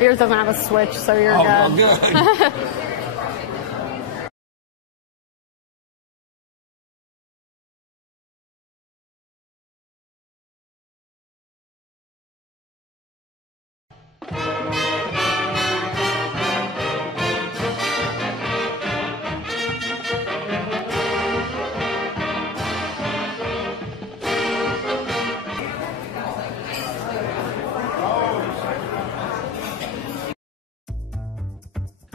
Yours doesn't have a switch, so you're good. Oh, good.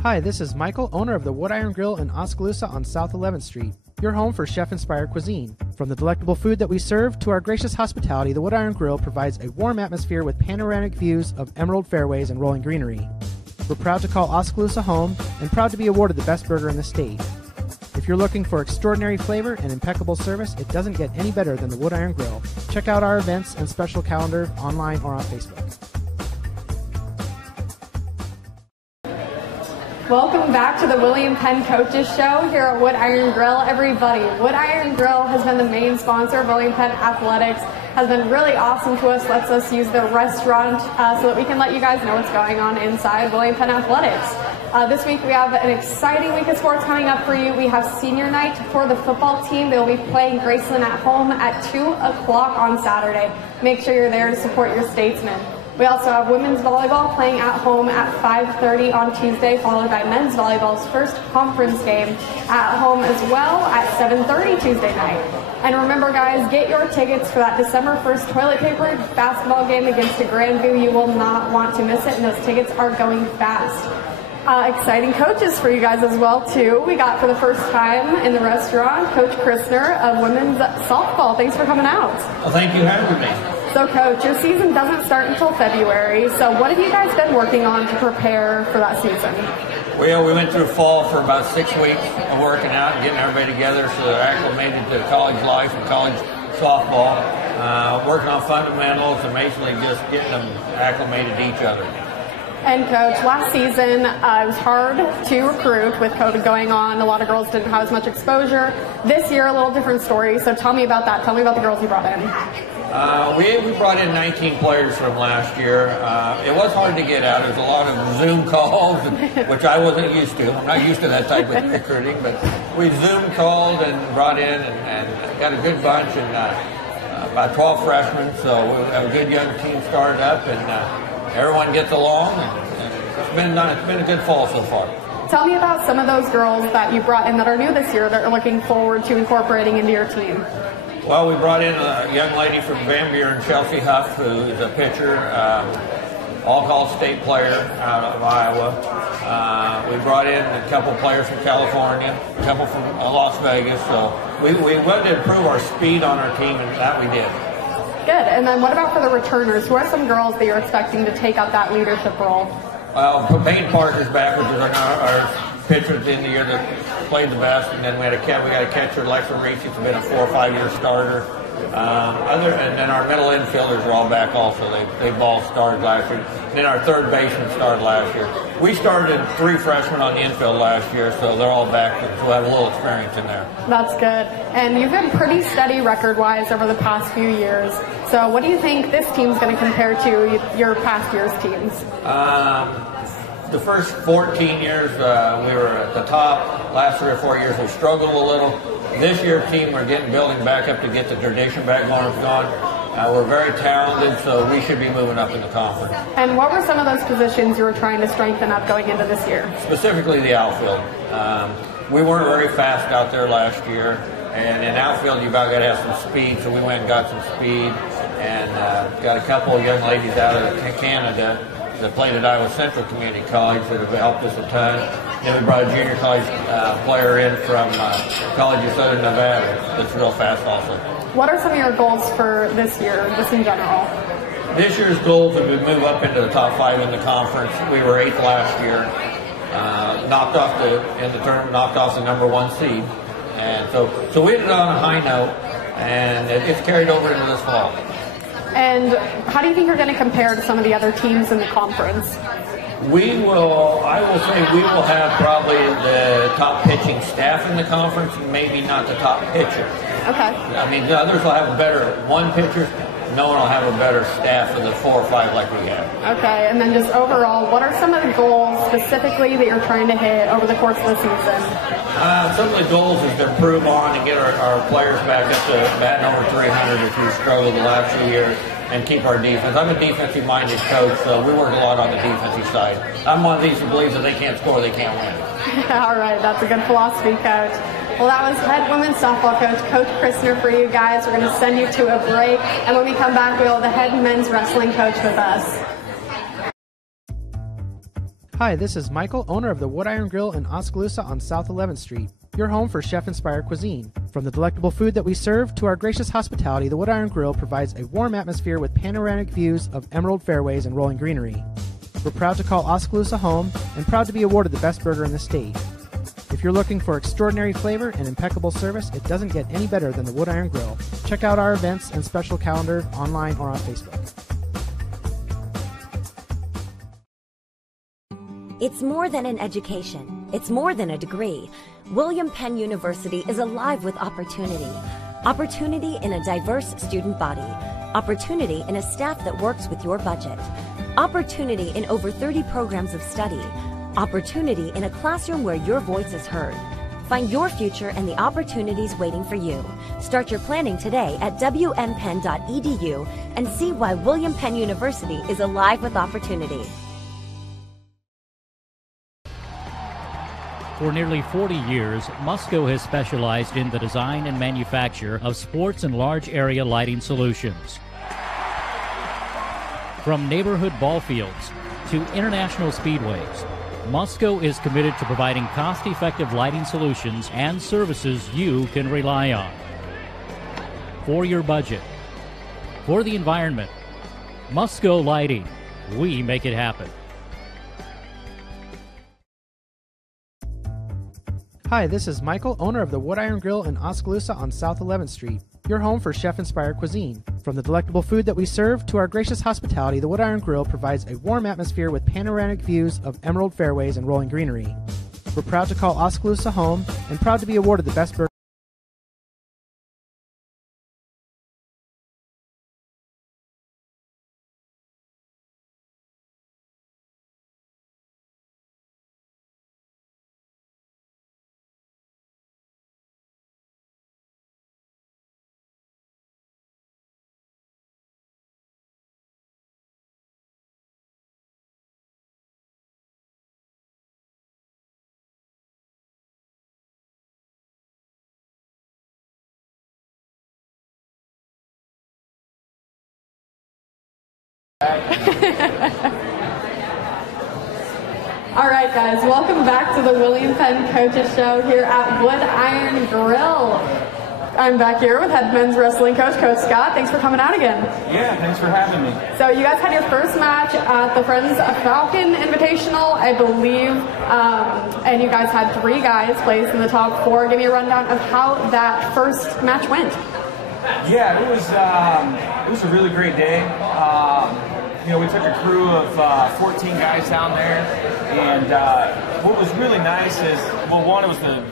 Hi, this is Michael, owner of the Wood Iron Grill in Oskaloosa on South 11th Street, your home for chef-inspired cuisine. From the delectable food that we serve to our gracious hospitality, the Wood Iron Grill provides a warm atmosphere with panoramic views of emerald fairways and rolling greenery. We're proud to call Oskaloosa home and proud to be awarded the best burger in the state. If you're looking for extraordinary flavor and impeccable service, it doesn't get any better than the Wood Iron Grill. Check out our events and special calendar online or on Facebook. Welcome back to the William Penn Coaches Show here at Wood Iron Grill. Everybody, Wood Iron Grill has been the main sponsor of William Penn Athletics, has been really awesome to us, lets us use their restaurant so that we can let you guys know what's going on inside William Penn Athletics. This week we have an exciting week of sports coming up for you. We have senior night for the football team. They will be playing Graceland at home at 2 o'clock on Saturday. Make sure you're there to support your statesmen. We also have women's volleyball playing at home at 5:30 on Tuesday, followed by men's volleyball's first conference game at home as well at 7:30 Tuesday night. And remember, guys, get your tickets for that December 1st toilet paper basketball game against the Grandview. You will not want to miss it, and those tickets are going fast. Exciting coaches for you guys as well, too. We got, for the first time in the restaurant, Coach Christner of women's softball. Thanks for coming out. Well, thank you for having me. So, Coach, your season doesn't start until February, so what have you guys been working on to prepare for that season? Well, we went through fall for about 6 weeks of working out and getting everybody together so they're acclimated to college life and college softball, working on fundamentals and basically just getting them acclimated to each other. And Coach, last season it was hard to recruit with COVID going on. A lot of girls didn't have as much exposure. This year, a little different story. So tell me about that. Tell me about the girls you brought in. We brought in 19 players from last year. It was hard to get out. There was a lot of Zoom calls, which I wasn't used to. I'm not used to that type of recruiting, but we Zoom called and brought in and got a good bunch and about 12 freshmen. So we have a good young team started up and everyone gets along, and it's been a good fall so far. Tell me about some of those girls that you brought in that are new this year that are looking forward to incorporating into your team. Well, we brought in a young lady from Van Buren, Chelsea Huff, who is a pitcher, all-call state player out of Iowa. We brought in a couple players from California, a couple from Las Vegas. So we wanted to improve our speed on our team, and that we did. Good. And then what about for the returners? Who are some girls that you're expecting to take up that leadership role? Well, Payne Parker's back, which is our pitcher at the end of the year that played the best. And then we got a catcher, Lexa Reese, who's been a 4 or 5 year starter. And then our middle infielders are all back also. They all started last year. And then our third baseman started last year. We started 3 freshmen on the infield last year, so they're all back, so we have a little experience in there. That's good. And you've been pretty steady record-wise over the past few years. So what do you think this team's going to compare to your past year's teams? The first 14 years, we were at the top. Last 3 or 4 years, we struggled a little. This year's team, we're building back up to get the tradition back going. We're very talented, so we should be moving up in the conference. And what were some of those positions you were trying to strengthen up going into this year? Specifically the outfield. We weren't very fast out there last year, and in outfield you about got to have some speed, so we went and got some speed, and got a couple of young ladies out of Canada that played at Iowa Central Community College that have helped us a ton. Then we brought a junior college player in from College of Southern Nevada that's real fast also. What are some of your goals for this year, just in general? This year's goals are to move up into the top 5 in the conference. We were 8th last year. Knocked off the number 1 seed. And so we ended on a high note, and it's carried over into this fall. And how do you think you're going to compare to some of the other teams in the conference? I will say we will have probably the top pitching staff in the conference, maybe not the top pitcher. Okay. I mean, the others will have better one pitcher. no one will have a better staff than the 4 or 5 like we have. Okay, and then just overall, what are some of the goals specifically that you're trying to hit over the course of the season? Some of the goals is to improve on and get our players back up to batting over 300, which we've struggled the last few years, and keep our defense. I'm a defensive-minded coach, so we work a lot on the defensive side. I'm one of these who believes that they can't score, they can't win. All right, that's a good philosophy, Coach. Well, that was head women's softball coach, Coach Christner, for you guys. We're going to send you to a break, and when we come back, we'll have the head men's wrestling coach with us. Hi, this is Michael, owner of the Wood Iron Grill in Oskaloosa on South 11th Street, your home for chef-inspired cuisine. From the delectable food that we serve to our gracious hospitality, the Wood Iron Grill provides a warm atmosphere with panoramic views of emerald fairways and rolling greenery. We're proud to call Oskaloosa home and proud to be awarded the best burger in the state. If you're looking for extraordinary flavor and impeccable service, it doesn't get any better than the Wood Iron Grill. Check out our events and special calendar online or on Facebook. It's more than an education. It's more than a degree. William Penn University is alive with opportunity. Opportunity in a diverse student body. Opportunity in a staff that works with your budget. Opportunity in over 30 programs of study. Opportunity in a classroom where your voice is heard. Find your future and the opportunities waiting for you. Start your planning today at wmpenn.edu and see why William Penn University is alive with opportunity. For nearly 40 years, Musco has specialized in the design and manufacture of sports and large area lighting solutions. From neighborhood ball fields to international speedways, Musco is committed to providing cost-effective lighting solutions and services you can rely on. For your budget, for the environment, Musco Lighting, we make it happen. Hi, this is Michael, owner of the Wood Iron Grill in Oskaloosa on South 11th Street, your home for chef-inspired cuisine. From the delectable food that we serve to our gracious hospitality, the Wood Iron Grill provides a warm atmosphere with panoramic views of emerald fairways and rolling greenery. We're proud to call Oskaloosa home and proud to be awarded the best burger. All right, guys, welcome back to the William Penn Coaches Show here at Wood Iron Grill. I'm back here with head men's wrestling coach, Coach Scott. Thanks for coming out again. Yeah, thanks for having me. So you guys had your first match at the Friends of Falcon Invitational, I believe, and you guys had 3 guys place in the top 4. Give me a rundown of how that first match went. Yeah, it was a really great day. You know, we took a crew of 14 guys down there, and what was really nice is, well, one, it was the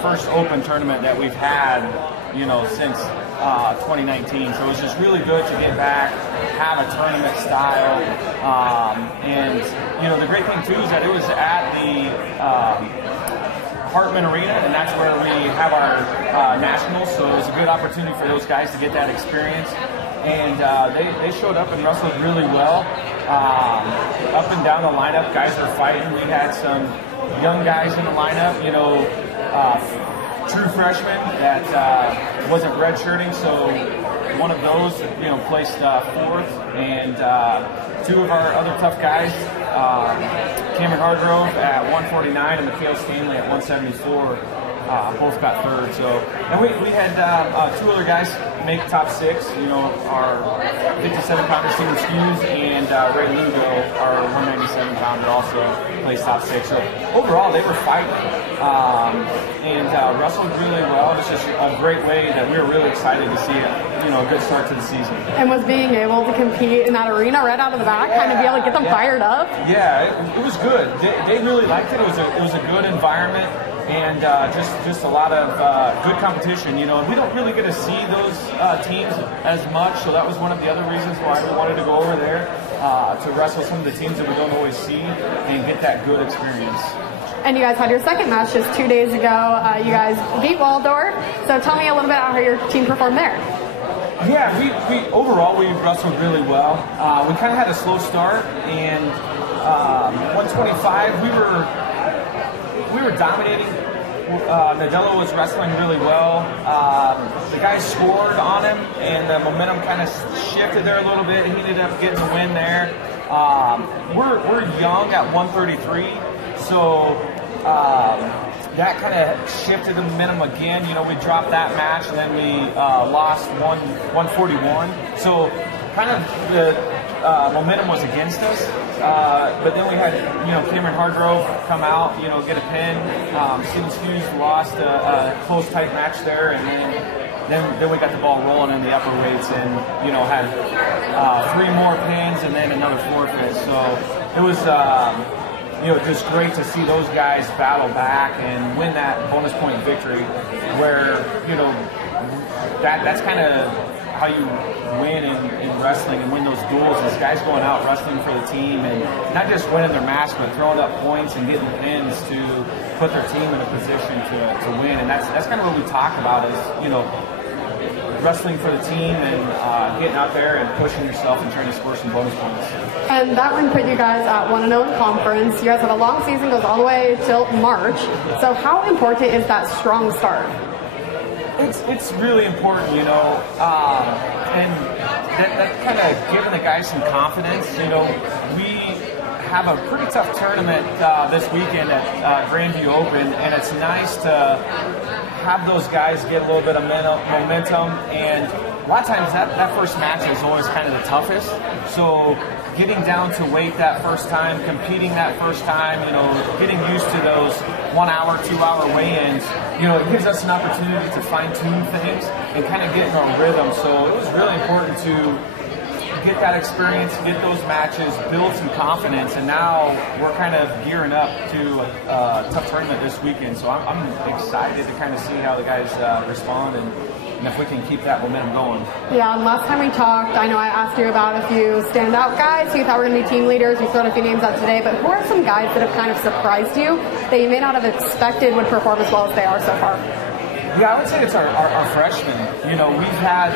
first open tournament that we've had, since 2019. So it was just really good to get back, have a tournament style, and the great thing too is that it was at the Hartman Arena, and that's where we have our nationals. So it was a good opportunity for those guys to get that experience. And they showed up and wrestled really well. Up and down the lineup, guys were fighting. We had some young guys in the lineup, true freshmen that wasn't redshirting, so one of those, placed 4th, and 2 of our other tough guys, Cameron Hargrove at 149 and Mikhail Stanley at 174, both got 3rd. So, and we had 2 other guys make top 6. Our 57-pounder Steven Skews and Ray Lugo, our 197-pounder, also placed top 6. So overall, they were fighting and wrestled really well. It's just a great way that we were really excited to see it. a good start to the season. And was being able to compete in that arena right out of the back, kind of be able to get them fired up? Yeah, it was good. They really liked it. It was a good environment. And just a lot of good competition, and we don't really get to see those teams as much, so that was one of the other reasons why we wanted to go over there to wrestle some of the teams that we don't always see and get that good experience. And you guys had your second match just 2 days ago. You guys beat Waldorf, so tell me a little bit about how your team performed there. Yeah, we overall we wrestled really well. We kind of had a slow start, and 125 we were dominating. Nadello was wrestling really well. The guys scored on him, and the momentum kind of shifted there a little bit. He ended up getting the win there. We're young at 133, so that kind of shifted the momentum again. We dropped that match, and then we lost 141. So kind of the momentum was against us. But then we had, Cameron Hargrove come out, get a pin. Stevens Hughes lost a close, tight match there, and then we got the ball rolling in the upper weights, and had 3 more pins and then another forfeit. So it was, just great to see those guys battle back and win that bonus point victory. Where that's kind of how you win in wrestling and win those duels, is guys going out wrestling for the team and not just winning their match, but throwing up points and getting pins to put their team in a position to win. And that's kind of what we talk about, is wrestling for the team and getting out there and pushing yourself and trying to score some bonus points. And that would put you guys at 1-0 in conference. You guys have a long season, goes all the way till March. So how important is that strong start? It's really important, and that kind of giving the guys some confidence. We have a pretty tough tournament this weekend at Grandview Open, and it's nice to have those guys get a little bit of momentum. And a lot of times that first match is always kind of the toughest. So getting down to weight that first time, competing that first time, getting used to those 1 hour, 2 hour weigh-ins, it gives us an opportunity to fine-tune things and kind of get in our rhythm. So it was really important to get that experience, get those matches, build some confidence, and now we're kind of gearing up to a tough tournament this weekend. So I'm excited to kind of see how the guys respond and if we can keep that momentum going. Yeah, and last time we talked, I know I asked you about a few standout guys who you thought were going to be team leaders. You've thrown a few names out today, but who are some guys that have kind of surprised you that you may not have expected would perform as well as they are so far? Yeah, I would say it's our freshmen. We've had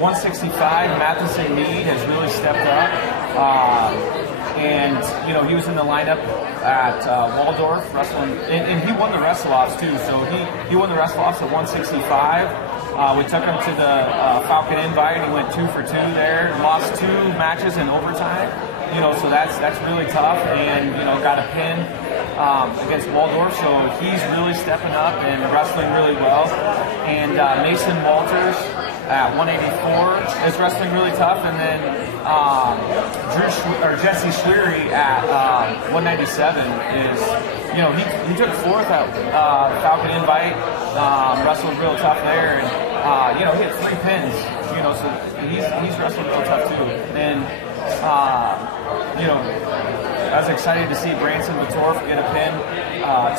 165, Matheson Mead has really stepped up. And he was in the lineup at Waldorf wrestling, and he won the wrestle-offs too. So he won the wrestle-offs at 165. We took him to the Falcon Invite. He went 2 for 2 there. Lost 2 matches in overtime. So that's really tough. And got a pin against Waldorf. So he's really stepping up and wrestling really well. And Mason Walters at 184 is wrestling really tough. And then Jesse Schwery at 197 is, he took 4th at Falcon Invite, wrestled real tough there, and he had 3 pins, so he's wrestled real tough too. And I was excited to see Branson Vitorf get a pin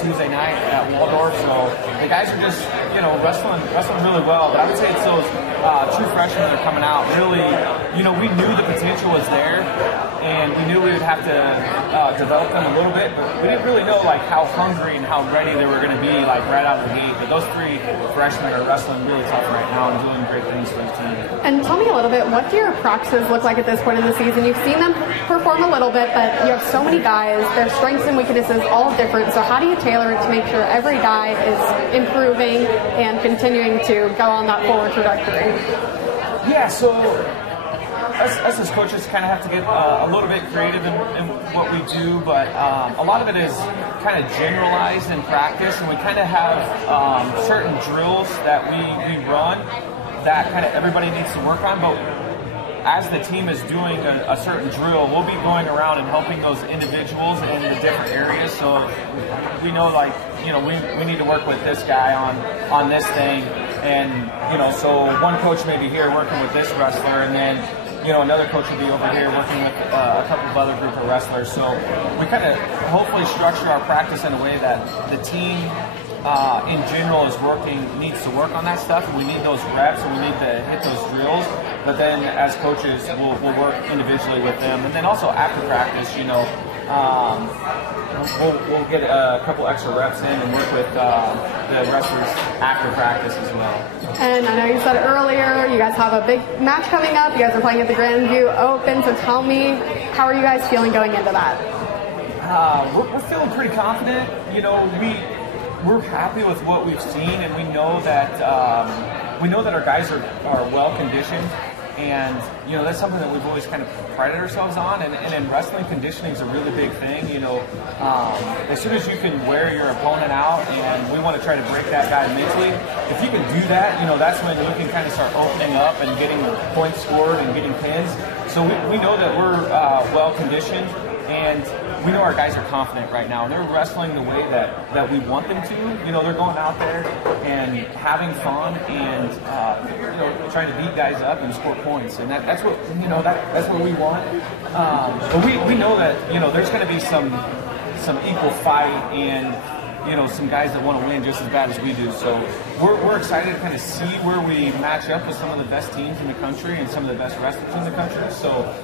Tuesday night at Waldorf. So the guys are just, wrestling really well. But I would say it's those true freshmen that are coming out. Really, we knew the potential was there, and we knew we would have to develop them a little bit, but we didn't really know how hungry and how ready they were going to be right out of the gate. But those 3 freshmen are wrestling really tough right now and doing great things for the team. And tell me a little bit, what do your practices look like at this point in the season? You've seen them perform a little bit, but you have so many guys, their strengths and weaknesses all different. So how do you tailor it to make sure every guy is improving and continuing to go on that forward trajectory? Yeah, so us as coaches kind of have to get a little bit creative in what we do, but a lot of it is kind of generalized in practice, and we kind of have certain drills that we run that kind of everybody needs to work on, but as the team is doing a certain drill, we'll be going around and helping those individuals in the different areas. So we know, we need to work with this guy on this thing. And, so one coach may be here working with this wrestler, and then, another coach will be over here working with a couple of other group of wrestlers. So we kind of hopefully structure our practice in a way that the team in general needs to work on that stuff. We need those reps and we need to hit those drills. But then as coaches, we'll work individually with them. And then also after practice, we'll get a couple extra reps in and work with the wrestlers after practice as well. And I know you said earlier you guys have a big match coming up. You guys are playing at the Grandview Open. So tell me, how are you guys feeling going into that? We're feeling pretty confident. We're happy with what we've seen, and we know that our guys are well conditioned. And, that's something that we've always kind of prided ourselves on. And in wrestling, conditioning is a really big thing. As soon as you can wear your opponent out, and we want to try to break that guy mentally, if you can do that, that's when you can kind of start opening up and getting points scored and getting pins. So we know that we're well conditioned, and we know our guys are confident right now. They're wrestling the way that we want them to. They're going out there and having fun and trying to beat guys up and score points, and that's what that's what we want. But we know that there's going to be some equal fight and some guys that want to win just as bad as we do. So we're excited to kind of see where we match up with some of the best teams in the country and some of the best wrestlers in the country. So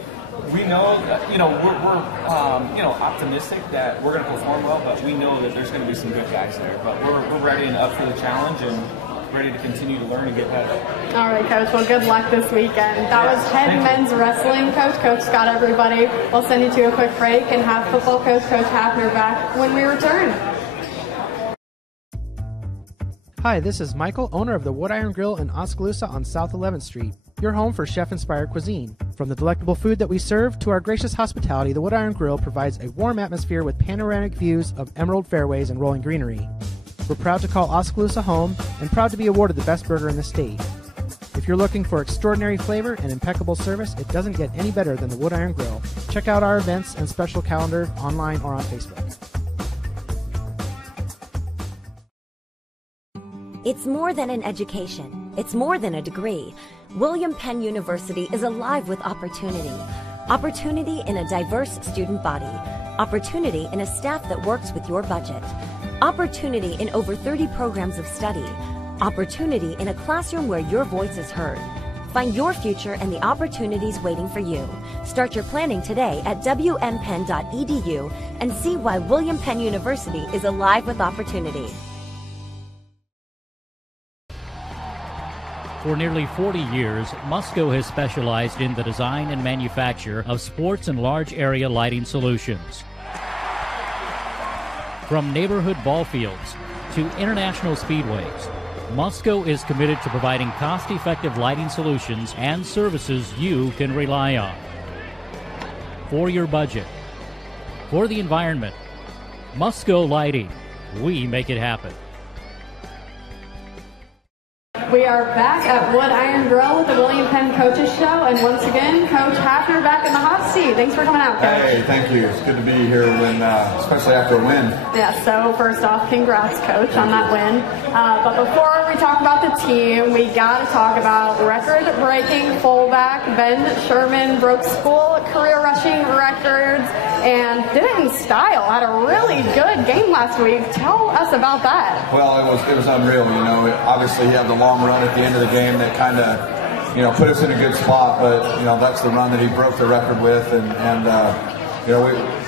we know that we're optimistic that we're going to perform well, but we know that there's going to be some good guys there. But we're ready and up for the challenge and ready to continue to learn and get better. All right, Coach. Well, good luck this weekend. That was head men's wrestling coach, Coach Scott. Everybody, we'll send you to a quick break and have football coach, Coach Hafner, back when we return. Hi, this is Michael, owner of the Wood Iron Grill in Oskaloosa on South 11th Street. Your home for chef-inspired cuisine. From the delectable food that we serve to our gracious hospitality, the Wood Iron Grill provides a warm atmosphere with panoramic views of emerald fairways and rolling greenery. We're proud to call Oskaloosa home and proud to be awarded the best burger in the state. If you're looking for extraordinary flavor and impeccable service, it doesn't get any better than the Wood Iron Grill. Check out our events and special calendar online or on Facebook. It's more than an education. It's more than a degree. William Penn University is alive with opportunity. Opportunity in a diverse student body. Opportunity in a staff that works with your budget. Opportunity in over 30 programs of study. Opportunity in a classroom where your voice is heard. Find your future and the opportunities waiting for you. Start your planning today at wmpenn.edu and see why William Penn University is alive with opportunity. For nearly 40 years, Musco has specialized in the design and manufacture of sports and large area lighting solutions. From neighborhood ball fields to international speedways, Musco is committed to providing cost-effective lighting solutions and services you can rely on. For your budget, for the environment, Musco Lighting, we make it happen. We are back at Wood Iron Grill with the William Penn Coaches Show, and once again, Coach Hafner back in the hot seat. Thanks for coming out, Coach. Hey, thank you. It's good to be here, especially after a win. Yeah, so first off, congrats, Coach, on that win. But before we talk about the team, we got to talk about record-breaking fullback Ben Sherman broke school career rushing records and did it in style. Had a really good game last week. Tell us about that. Well, it was unreal. Obviously he had the long run at the end of the game that kind of, put us in a good spot. But that's the run that he broke the record with, and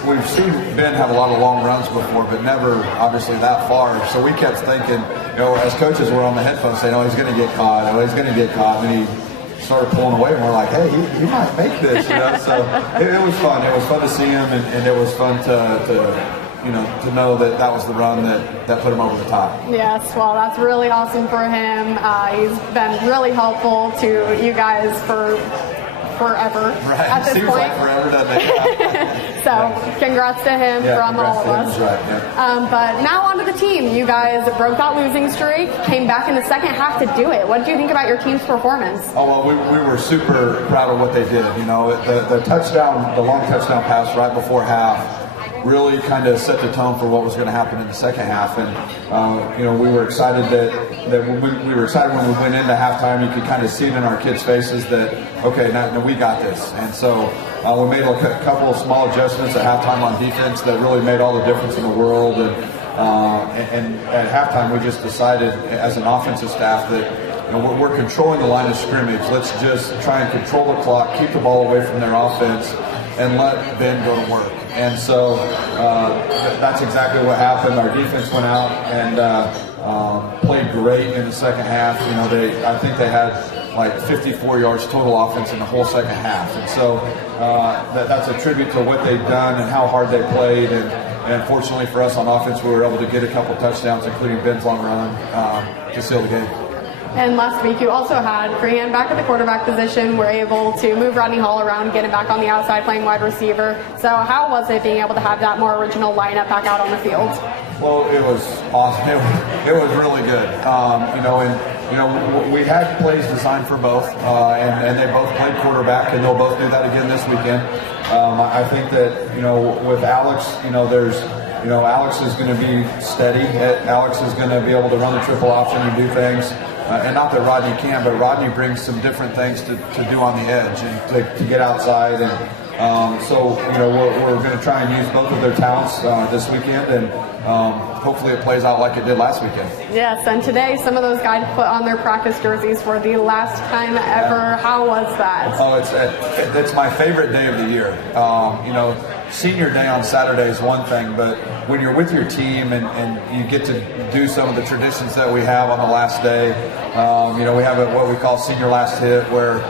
we've seen Ben have a lot of long runs before, but never obviously that far. So we kept thinking, as coaches, we're on the headphones saying, "Oh, he's going to get caught. Oh, he's going to get caught." And he started pulling away, and we're like, "Hey, he might make this." So it was fun. It was fun to see him, and it was fun to know that was the run that put him over the top. Yes, well, that's really awesome for him. He's been really helpful to you guys for forever at this Seems point. Like forever, doesn't it? So, congrats to him from all of us. Right, yeah. But now on to the team. You guys broke that losing streak, came back in the second half to do it. What did you think about your team's performance? Oh, well, we were super proud of what they did. The touchdown, the long touchdown pass right before half, really kind of set the tone for what was going to happen in the second half. And we were excited that we were excited when we went into halftime. You could kind of see it in our kids' faces that, okay, now we got this. And so we made a couple of small adjustments at halftime on defense that really made all the difference in the world. And at halftime, we just decided as an offensive staff that we're controlling the line of scrimmage. Let's just try and control the clock, keep the ball away from their offense, and let Ben go to work. And so that's exactly what happened. Our defense went out and played great in the second half. I think they had like 54 yards total offense in the whole second half. And so that's a tribute to what they've done and how hard they played. And fortunately for us on offense, we were able to get a couple touchdowns, including Ben's long run, to seal the game. And last week, you also had Freehan back at the quarterback position. Were able to move Rodney Hall around, get him back on the outside, playing wide receiver. So how was it being able to have that more original lineup back out on the field? Well, it was awesome. It was really good. We had plays designed for both, and they both played quarterback, and they'll both do that again this weekend. I think that with Alex, Alex is going to be steady. Alex is going to be able to run the triple option and do things. And not that Rodney can, but Rodney brings some different things to do on the edge and to get outside. And so we're going to try and use both of their talents this weekend, and hopefully it plays out like it did last weekend. Yes, and today some of those guys put on their practice jerseys for the last time ever. How was that? Oh, it's my favorite day of the year. Senior day on Saturday is one thing, but when you're with your team and you get to do some of the traditions that we have on the last day, we have what we call senior last hit, where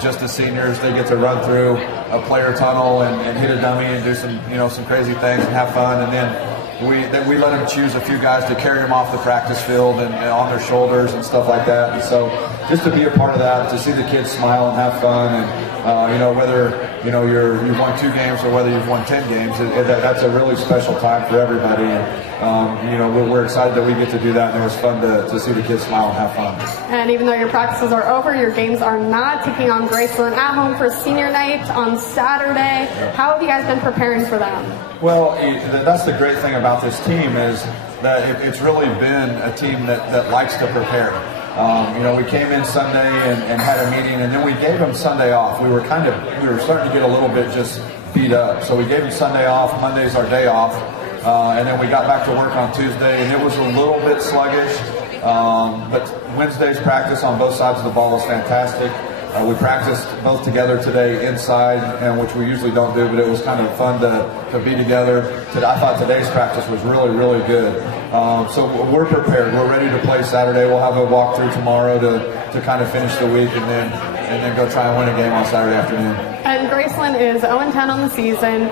just the seniors, they get to run through a player tunnel and hit a dummy and do some crazy things and have fun, and then we let them choose a few guys to carry them off the practice field and on their shoulders and stuff like that. And so just to be a part of that, to see the kids smile and have fun, and whether you've won 2 games or whether you've won 10 games, that's a really special time for everybody. And we're excited that we get to do that, and it was fun to see the kids smile and have fun. And even though your practices are over, your games are not. Taking on Graceland at home for senior night on Saturday. How have you guys been preparing for them? Well, that's the great thing about this team, is that it's really been a team that likes to prepare. We came in Sunday and had a meeting, and then we gave them Sunday off. We were starting to get a little bit just beat up, so we gave them Sunday off. Monday's our day off, and then we got back to work on Tuesday, and it was a little bit sluggish. But Wednesday's practice on both sides of the ball was fantastic. We practiced both together today inside, which we usually don't do, but it was kind of fun to be together. I thought today's practice was really, really good. So we're prepared. We're ready to play Saturday. We'll have a walkthrough tomorrow to kind of finish the week, and then go try and win a game on Saturday afternoon. And Graceland is 0-10 on the season.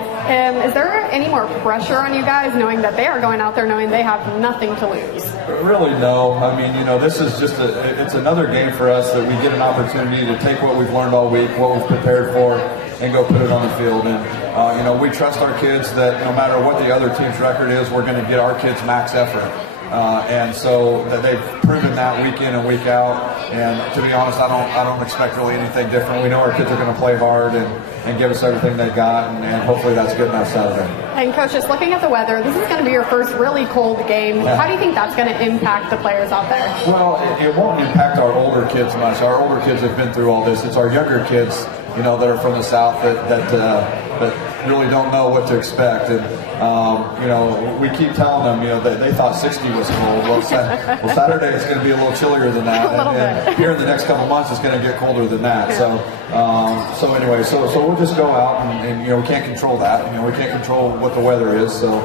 Is there any more pressure on you guys, knowing that they are going out there knowing they have nothing to lose? Really, no. I mean, this is just it's another game for us that we get an opportunity to take what we've learned all week, what we've prepared for, and go put it on the field. And we trust our kids that no matter what the other team's record is, we're going to get our kids max effort. And so that they've proven that week in and week out. And to be honest, I don't expect really anything different. We know our kids are going to play hard and give us everything they got, and hopefully that's good enough Saturday. And Coach, just looking at the weather, this is going to be your first really cold game. Yeah. How do you think that's going to impact the players out there? Well, it won't impact our older kids much. Our older kids have been through all this. It's our younger kids, that are from the South that really don't know what to expect. And we keep telling them, they thought 60 was cold. Well, Saturday is going to be a little chillier than that, and here in the next couple months it's going to get colder than that. Yeah. So anyway, so we'll just go out and we can't control that. We can't control what the weather is. So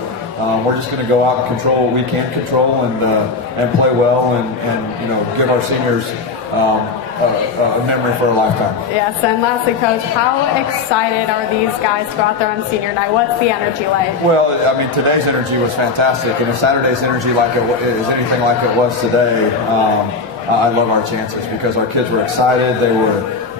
we're just going to go out and control what we can control and play well and give our seniors a memory for a lifetime. Yes, and lastly, Coach, how excited are these guys to go out there on senior night? What's the energy like? Well, I mean, today's energy was fantastic, and if Saturday's energy is anything like it was today, I love our chances because our kids were excited, they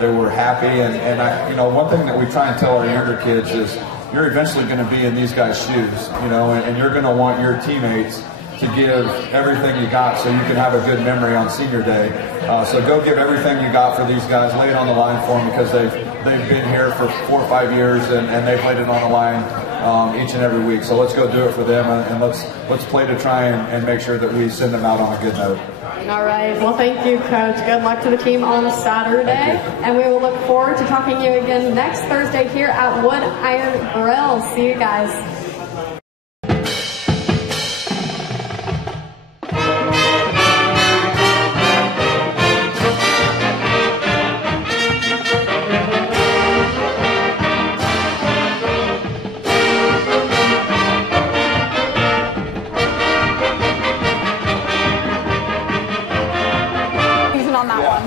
were happy, and one thing that we try and tell our younger kids is you're eventually going to be in these guys' shoes, and you're going to want your teammates to give everything you got so you can have a good memory on senior day. So go give everything you got for these guys. Lay it on the line for them because they've been here for 4 or 5 years and they've laid it on the line each and every week. So let's go do it for them, and let's play to try and make sure that we send them out on a good note. All right. Well, thank you, Coach. Good luck to the team on Saturday. And we will look forward to talking to you again next Thursday here at Wood Iron Grill. See you guys. On that one.